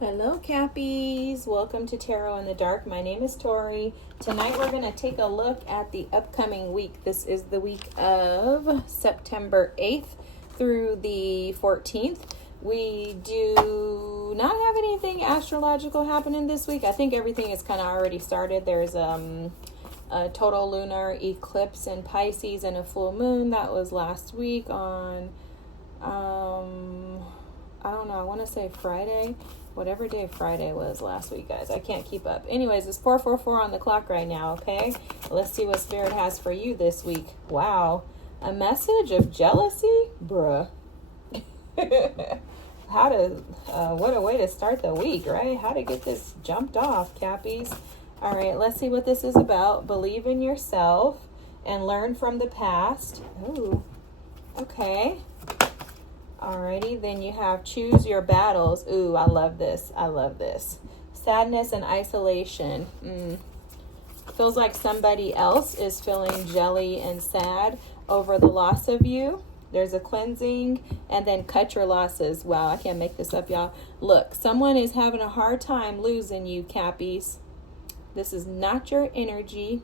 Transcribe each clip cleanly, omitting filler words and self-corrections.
Hello, Cappies. Welcome to Tarot in the Dark. My name is Tori. Tonight we're going to take a look at the upcoming week. This is the week of September 8th through the 14th. We do not have anything astrological happening this week. I think everything is kind of already started. There's a total lunar eclipse in Pisces and a full moon. That was last week on, I don't know, I want to say Friday. Whatever day Friday was last week, guys. I can't keep up. Anyways, it's 4:44 on the clock right now, okay? Let's see what Spirit has for you this week. Wow. A message of jealousy? Bruh. What a way to start the week, right? How to get this jumped off, Cappies. All right, let's see what this is about. Believe in yourself and learn from the past. Ooh, okay. Alrighty, then you have choose your battles. Ooh, I love this. I love this. Sadness and isolation. Feels like somebody else is feeling jelly and sad over the loss of you. There's a cleansing, and then cut your losses. Wow, I can't make this up, y'all. Look, someone is having a hard time losing you, Cappies. This is not your energy,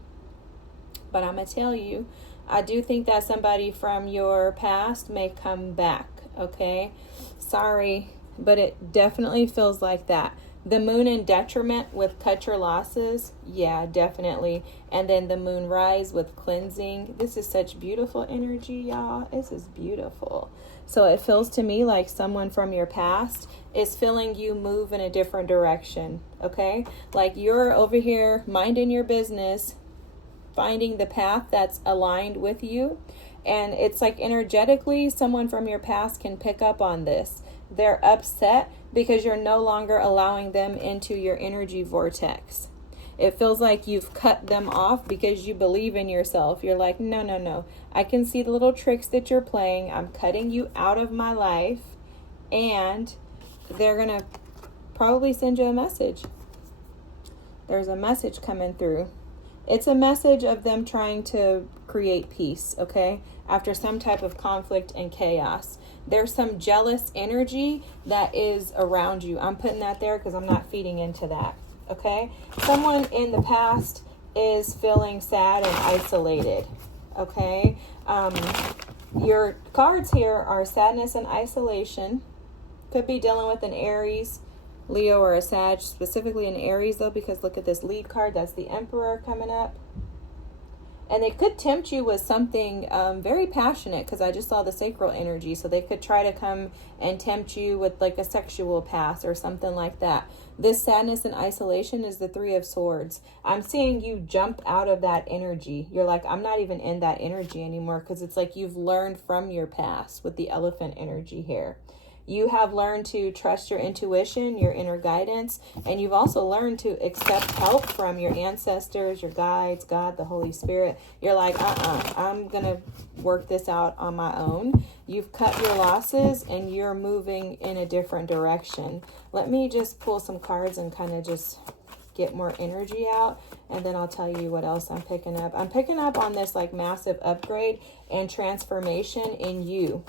but I'm going to tell you, I do think that somebody from your past may come back. Okay, sorry, but it definitely feels like that. The moon in detriment with cut your losses, yeah, definitely. And then the moon rise with cleansing. This is such beautiful energy, y'all. This is beautiful. So it feels to me like someone from your past is feeling you move in a different direction, okay? Like you're over here minding your business, finding the path that's aligned with you. And it's like energetically, someone from your past can pick up on this. They're upset because you're no longer allowing them into your energy vortex. It feels like you've cut them off because you believe in yourself. You're like, no. I can see the little tricks that you're playing. I'm cutting you out of my life. And they're going to probably send you a message. There's a message coming through. It's a message of them trying to create peace, okay? After some type of conflict and chaos. There's some jealous energy that is around you. I'm putting that there because I'm not feeding into that, okay? Someone in the past is feeling sad and isolated, okay? Your cards here are sadness and isolation. Could be dealing with an Aries, Leo, or a Sag, specifically an Aries though, because look at this lead card. That's the Emperor coming up. And they could tempt you with something very passionate, because I just saw the sacral energy. So they could try to come and tempt you with like a sexual past or something like that. This sadness and isolation is the Three of Swords. I'm seeing you jump out of that energy. You're like, I'm not even in that energy anymore, because it's like you've learned from your past with the Elephant energy here. You have learned to trust your intuition, your inner guidance, and you've also learned to accept help from your ancestors, your guides, God, the Holy Spirit. You're like, I'm going to work this out on my own. You've cut your losses and you're moving in a different direction. Let me just pull some cards and kind of just get more energy out, and then I'll tell you what else I'm picking up. I'm picking up on this like massive upgrade and transformation in you.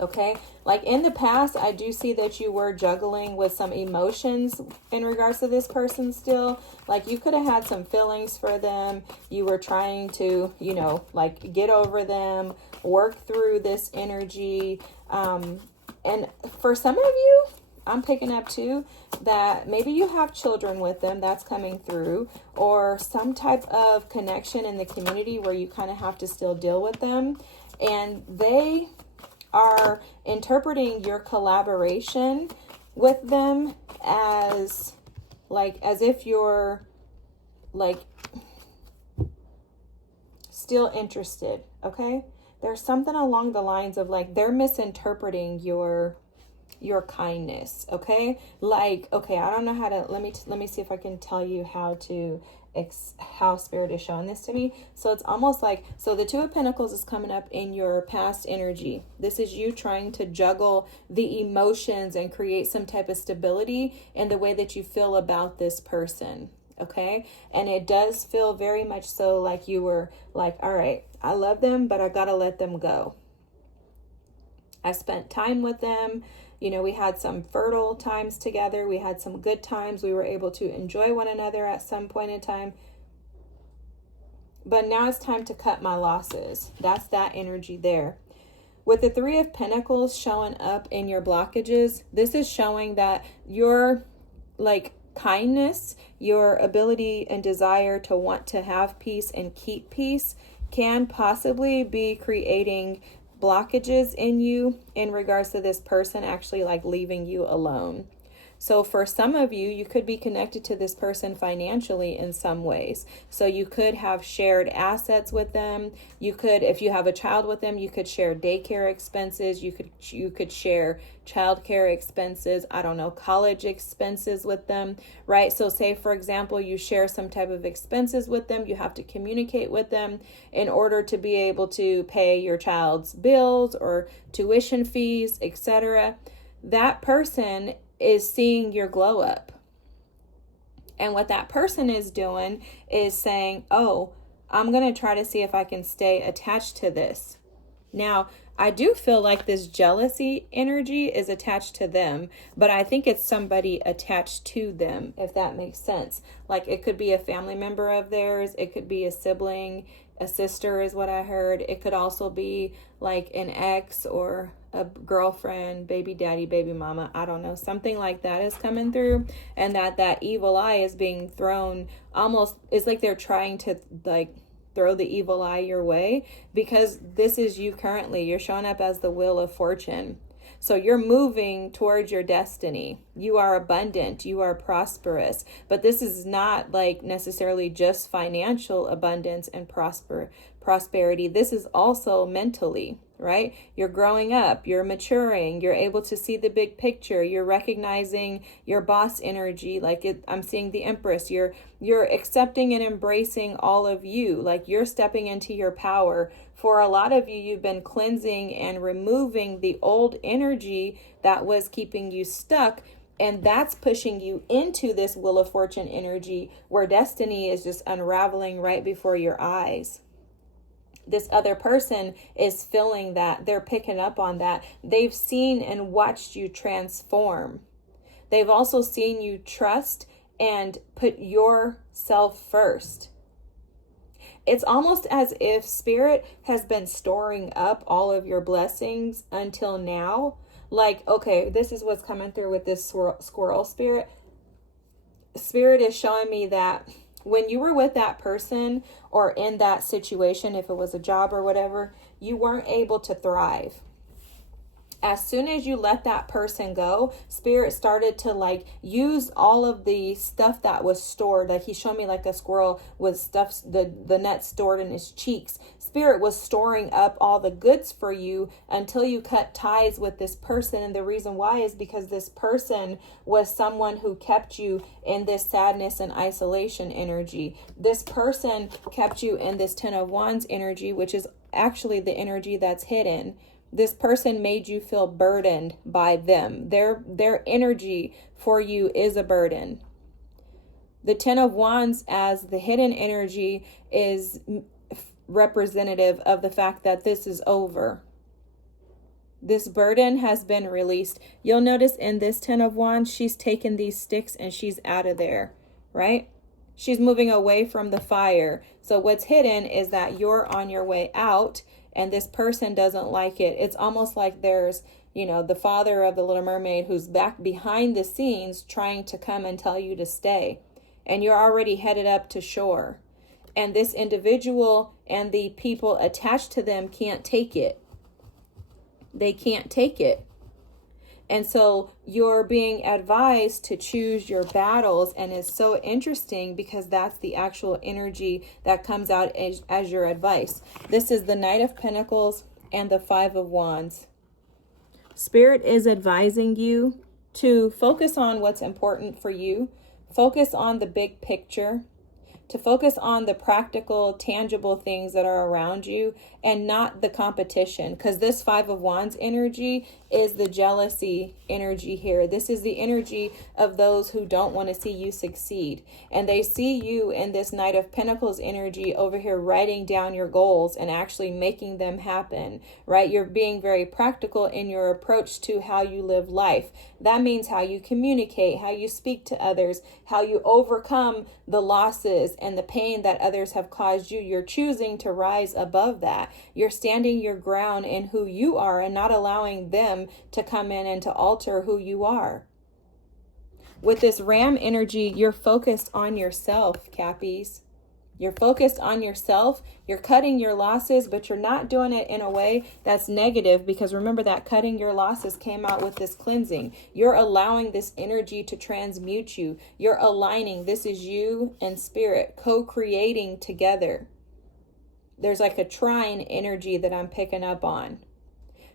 Okay, like in the past, I do see that you were juggling with some emotions in regards to this person still. Like you could have had some feelings for them. You were trying to, like get over them, work through this energy. And for some of you, I'm picking up too, that maybe you have children with them. That's coming through, or some type of connection in the community where you kind of have to still deal with them. And they are interpreting your collaboration with them as if you're like still interested, okay? There's something along the lines of like they're misinterpreting your kindness, okay? Like, okay, I don't know how to, let me see if I can tell you how Spirit is showing this to me. So it's almost like, so the Two of Pentacles is coming up in your past energy. This is you trying to juggle the emotions and create some type of stability in the way that you feel about this person, okay? And it does feel very much so like you were like, all right, I love them, but I gotta let them go. I spent time with them. You know, we had some fertile times together. We had some good times. We were able to enjoy one another at some point in time. But now it's time to cut my losses. That's that energy there. With the Three of Pentacles showing up in your blockages, this is showing that your kindness, your ability and desire to want to have peace and keep peace can possibly be creating blockages in you in regards to this person actually leaving you alone. So for some of you, you could be connected to this person financially in some ways. So you could have shared assets with them. You could, if you have a child with them, you could share daycare expenses. You could share childcare expenses. I don't know, college expenses with them, right? So say, for example, you share some type of expenses with them. You have to communicate with them in order to be able to pay your child's bills or tuition fees, etc. That person is seeing your glow up. And what that person is doing is saying, oh, I'm going to try to see if I can stay attached to this. Now, I do feel like this jealousy energy is attached to them, but I think it's somebody attached to them, if that makes sense. Like it could be a family member of theirs. It could be a sibling, a sister is what I heard. It could also be like an ex or a girlfriend, baby daddy, baby mama, I don't know, something like that is coming through, and that evil eye is being thrown. Almost, it's like they're trying to throw the evil eye your way, because this is you currently. You're showing up as the Wheel of Fortune. So you're moving towards your destiny. You are abundant, you are prosperous, but this is not necessarily just financial abundance and prosperity. This is also mentally, right? You're growing up, you're maturing, you're able to see the big picture, you're recognizing your boss energy. I'm seeing the Empress. You're accepting and embracing all of you. You're stepping into your power. For a lot of you, you've been cleansing and removing the old energy that was keeping you stuck. And that's pushing you into this Wheel of Fortune energy where destiny is just unraveling right before your eyes. This other person is feeling that. They're picking up on that. They've seen and watched you transform. They've also seen you trust and put yourself first. It's almost as if Spirit has been storing up all of your blessings until now. Okay, this is what's coming through with this squirrel spirit. Spirit is showing me that when you were with that person or in that situation, if it was a job or whatever, you weren't able to thrive. As soon as you let that person go, Spirit started to use all of the stuff that was stored. He showed me a squirrel with stuff, the net stored in his cheeks. Spirit was storing up all the goods for you until you cut ties with this person. And the reason why is because this person was someone who kept you in this sadness and isolation energy. This person kept you in this Ten of Wands energy, which is actually the energy that's hidden. This person made you feel burdened by them. Their energy for you is a burden. The Ten of Wands as the hidden energy is representative of the fact that this is over. This burden has been released. You'll notice in this Ten of Wands, she's taken these sticks and she's out of there, right? She's moving away from the fire. So what's hidden is that you're on your way out and this person doesn't like it. It's almost like there's, the father of the Little Mermaid who's back behind the scenes trying to come and tell you to stay. And you're already headed up to shore. And this individual and the people attached to them can't take it. They can't take it. And so you're being advised to choose your battles. And it's so interesting because that's the actual energy that comes out as your advice. This is the Knight of Pentacles and the Five of Wands. Spirit is advising you to focus on what's important for you. Focus on the big picture. to focus on the practical, tangible things that are around you and not the competition. Because this Five of Wands energy is the jealousy energy here. This is the energy of those who don't want to see you succeed. And they see you in this Knight of Pentacles energy over here writing down your goals and actually making them happen, right? You're being very practical in your approach to how you live life. That means how you communicate, how you speak to others, how you overcome the losses and the pain that others have caused you. You're choosing to rise above that. You're standing your ground in who you are and not allowing them to come in and to alter who you are. With this Ram energy, you're focused on yourself, Cappies. You're focused on yourself. You're cutting your losses, but you're not doing it in a way that's negative, because remember that cutting your losses came out with this cleansing. You're allowing this energy to transmute you. You're aligning. This is you and spirit co-creating together. There's like a trine energy that I'm picking up on.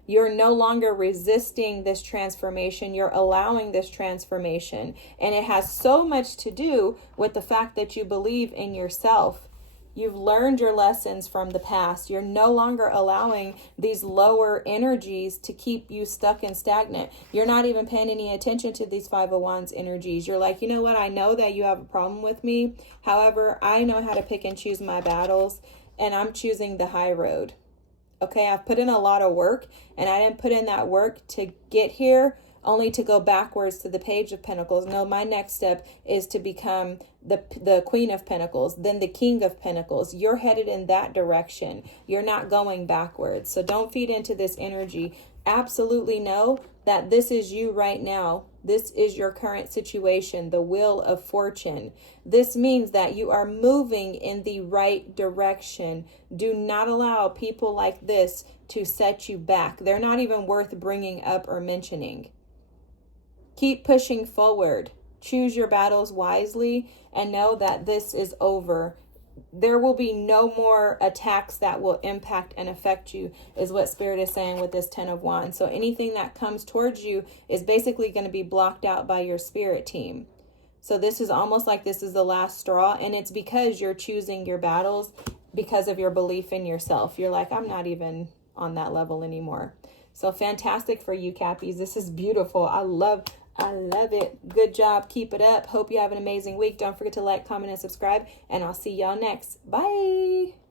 You're no longer resisting this transformation. You're allowing this transformation. And it has so much to do with the fact that you believe in yourself. You've learned your lessons from the past. You're no longer allowing these lower energies to keep you stuck and stagnant. You're not even paying any attention to these Five of Wands energies. You're like, you know what? I know that you have a problem with me. However, I know how to pick and choose my battles, and I'm choosing the high road. Okay, I've put in a lot of work, and I didn't put in that work to get here only to go backwards to the Page of Pentacles. No, my next step is to become the Queen of Pentacles, then the King of Pentacles. You're headed in that direction. You're not going backwards. So don't feed into this energy. Absolutely know that this is you right now. This is your current situation, the wheel of fortune. This means that you are moving in the right direction. Do not allow people like this to set you back. They're not even worth bringing up or mentioning. Keep pushing forward. Choose your battles wisely and know that this is over. There will be no more attacks that will impact and affect you, is what Spirit is saying with this 10 of Wands. So anything that comes towards you is basically going to be blocked out by your spirit team. So this is almost like this is the last straw, and it's because you're choosing your battles because of your belief in yourself. You're like, I'm not even on that level anymore. So fantastic for you, Cappies. This is beautiful. I love it. Good job. Keep it up. Hope you have an amazing week. Don't forget to like, comment, and subscribe, and I'll see y'all next. Bye.